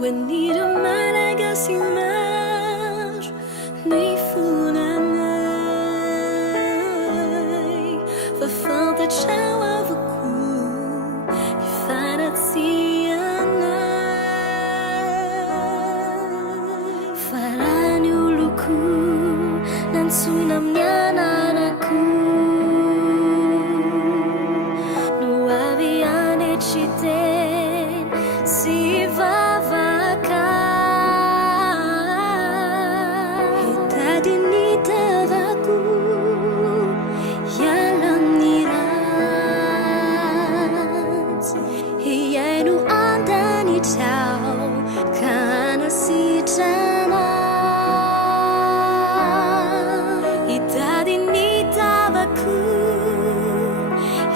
Wanneer malagasimar May funanay Vervalt het jou overkoel Van het sianay Farani uluku Nan sunam nyananaku Nuaviane chiten Si vavaka Hitadinitavaku Yalam nirat Hiyainu andani tau Kana sitana Hitadinitavaku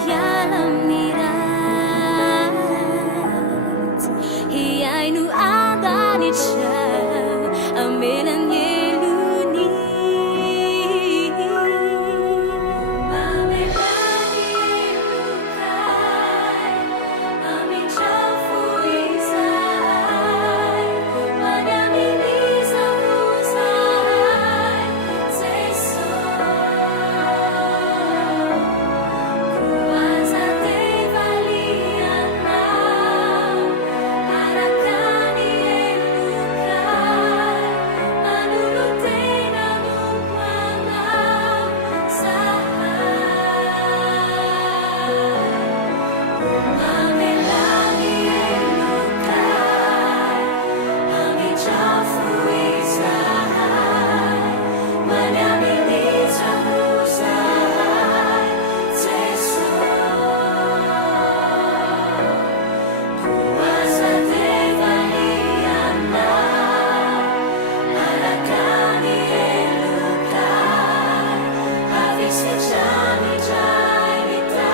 Yalam nirat Hiyainu andani tau Amelan yeluni Amelan yelukai Ami chafu isai Manami bisa usai Seso Kuasa te valiana Arakani elukai Manulutena lupana Sahai Amelangi elukai Ami chafu isai Manami bisa usai Seso Kuasa te valiana Arakani elukai Havis kecami jai vita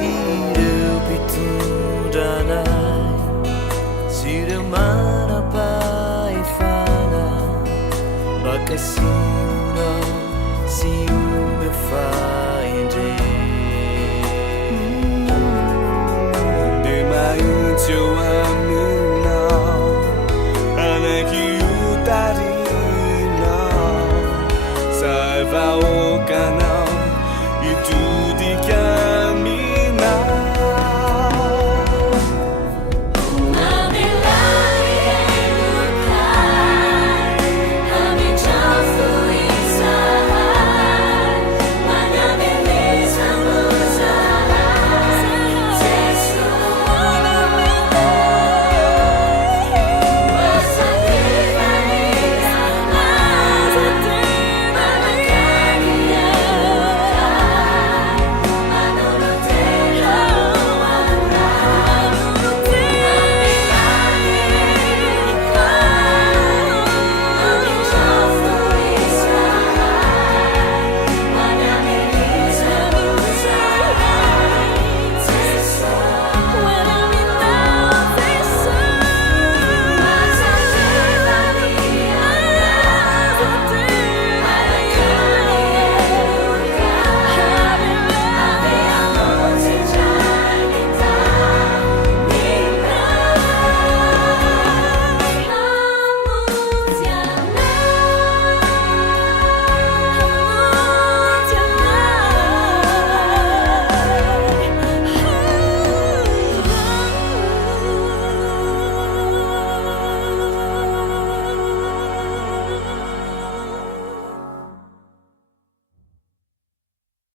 Hidup itu danai Siremana pai fana Bakasi